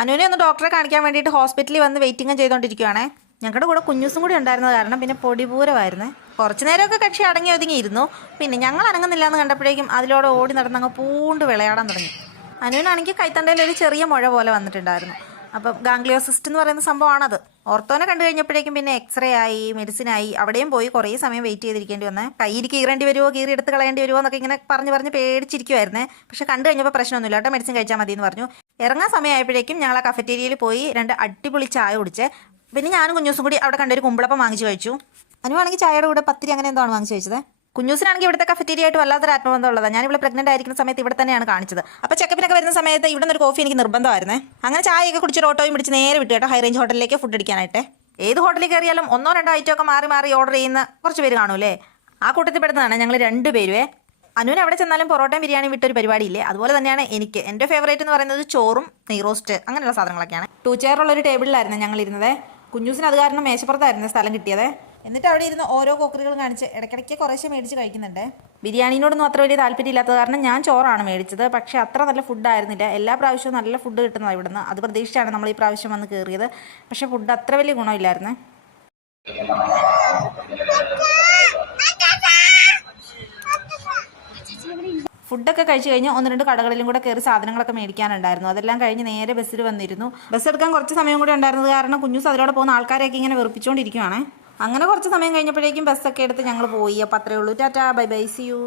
അനുവിനെ ഒന്ന് ഡോക്ടറെ കാണിക്കാൻ വേണ്ടിയിട്ട് ഹോസ്പിറ്റലിൽ വന്ന് വെയിറ്റിംഗ് ചെയ്തുകൊണ്ടിരിക്കുകയാണേ. ഞങ്ങളുടെ കൂടെ കുഞ്ഞൂസും കൂടി ഉണ്ടായിരുന്നത് കാരണം പിന്നെ പൊടിപൂരമായിരുന്നേ. കുറച്ച് നേരമൊക്കെ കക്ഷി അടങ്ങി ഒതുങ്ങിയിരുന്നു. പിന്നെ ഞങ്ങൾ അനങ്ങുന്നില്ല എന്ന് കണ്ടപ്പോഴേക്കും അതിലൂടെ ഓടി നടന്നങ്ങ് പൂണ്ട് വിളയാടാൻ തുടങ്ങി. അനുവിനാണെങ്കിൽ കൈത്തണ്ടയിൽ ഒരു ചെറിയ മുഴ പോലെ വന്നിട്ടുണ്ടായിരുന്നു. അപ്പം ഗാംഗ്ലിയോസിസ്റ്റ് എന്ന് പറയുന്ന സംഭവമാണത്. ഓർത്തോനെ കണ്ടു കഴിഞ്ഞപ്പോഴേക്കും പിന്നെ എക്സ്റേ ആയി, മെഡിസിനായി. അവിടെയും പോയി കുറേ സമയം വെയിറ്റ് ചെയ്തിരിക്കേണ്ടി വന്നേ. കയ്യിൽ കീറേണ്ടി വരുമോ, കീറി എടുത്ത് കളയേണ്ടി വരുമോ എന്നൊക്കെ ഇങ്ങനെ പറഞ്ഞ് പേടിച്ചിരിക്കുമായിരുന്നേ. പക്ഷെ കണ്ടു കഴിഞ്ഞപ്പോൾ പ്രശ്നമൊന്നുമില്ല കേട്ടോ, മെഡിസിൻ കഴിച്ചാൽ മതി എന്ന് പറഞ്ഞു. ഇറങ്ങാൻ സമയമായപ്പോഴേക്കും ഞങ്ങൾ ആ കഫറ്റേരിയയിൽ പോയി 2 അടിപൊളി ചായ കുടിച്ചേ. പിന്നെ ഞാനും കുഞ്ഞൂസും കൂടി അവിടെ കണ്ടൊരു കുമ്പളപ്പം വാങ്ങിച്ചു കഴിച്ചു. അനുവാണെങ്കിൽ ചായയുടെ കൂടെ പത്തിരി അങ്ങനെ എന്താണ് വാങ്ങിച്ചു കഴിച്ചത്. കുഞ്ഞൂസിനാണെങ്കിൽ ഇവിടുത്തെ കഫറ്റേരിയ ആയിട്ട് വല്ലാത്തൊരു ആത്മബന്ധം ഉള്ളതാണ്. ഞാൻ ഇവിടെ പ്രഗ്നന്റ് ആയിരിക്കുന്ന സമയത്ത് ഇവിടെ തന്നെയാണ് കാണിച്ചത്. അപ്പോൾ ചെക്കപ്പിനൊക്കെ വരുന്ന സമയത്ത് ഇവിടെ നിന്നൊരു കോഫി എനിക്ക് നിർബന്ധമായിരുന്നേ. അങ്ങനെ ചായയൊക്കെ കുടിച്ചൊരു ഓട്ടോയും പിടിച്ച് നേരെ വിട്ടു കേട്ടോ ഹൈ റേഞ്ച് ഹോട്ടലിലേക്ക് ഫുഡ് അടിക്കാനായിട്ട്. ഏത് ഹോട്ടലിൽ കയറിയാലും 1-2 ഐറ്റമൊക്കെ മാറി ഓർഡർ ചെയ്യുന്ന കുറച്ച് പേര് കാണൂലേ. ആ കൂട്ടത്തിൽ പെടുന്നതാണ് ഞങ്ങൾ 2 പേരുവേ. അനുവിന് അവിടെ ചെന്നാലും പൊറോട്ടയും ബിരിയാണിയും വിട്ടൊരു പരിപാടിയില്ലേ. അതുപോലെ തന്നെയാണ് എനിക്ക്. എൻ്റെ ഫേവറേറ്റ് എന്ന് പറയുന്നത് ചോറും നെയ്റോസ്റ്റ് അങ്ങനെയുള്ള സാധനങ്ങളൊക്കെയാണ്. 2 ചെയറുള്ളൊരു ടേബിളിലായിരുന്നു ഞങ്ങൾ ഇരുന്നത്. കുഞ്ഞൂസിന് അത് കാരണം മേശപ്പുറത്തായിരുന്നു സ്ഥലം കിട്ടിയത്. എന്നിട്ട് അവിടെ ഇരുന്ന് ഓരോ കോക്കറികളും കാണിച്ച് ഇടയ്ക്കിടയ്ക്ക് കുറേശ്ശെ മേടിച്ച് കഴിക്കുന്നുണ്ട്. ബിരിയാണിനോടൊന്നും അത്ര വലിയ താല്പര്യമില്ലാത്തത് കാരണം ഞാൻ ചോറാണ് മേടിച്ചത്. പക്ഷേ അത്ര നല്ല ഫുഡായിരുന്നില്ല. എല്ലാ പ്രാവശ്യവും നല്ല ഫുഡ് കിട്ടുന്നതാണ് ഇവിടുന്ന്. അത് പ്രതീക്ഷിച്ചാണ് നമ്മൾ ഈ പ്രാവശ്യം വന്ന് കയറിയത്. പക്ഷേ ഫുഡ് അത്ര വലിയ ഗുണമില്ലായിരുന്നേ. ഫുഡൊക്കെ കഴിച്ച് കഴിഞ്ഞ് 1-2 കടകളിലും കൂടെ കയറി സാധനങ്ങളൊക്കെ മേടിക്കാനുണ്ടായിരുന്നു. അതെല്ലാം കഴിഞ്ഞ് നേരെ ബസ്സിൽ വന്നിരുന്നു. ബസ് എടുക്കാൻ കുറച്ച് സമയം കൂടി ഉണ്ടായിരുന്നത് കാരണം കുഞ്ഞൂസ് അതിലൂടെ പോകുന്ന ആൾക്കാരെയൊക്കെ ഇങ്ങനെ വെറുപ്പിച്ചുകൊണ്ടിരിക്കുകയാണ്. അങ്ങനെ കുറച്ച് സമയം കഴിഞ്ഞപ്പോഴേക്കും ബസ്സൊക്കെ എടുത്ത് ഞങ്ങൾ പോയി. അപ്പോൾ അത്രയേ ഉള്ളൂ. Tata, bye bye, see U.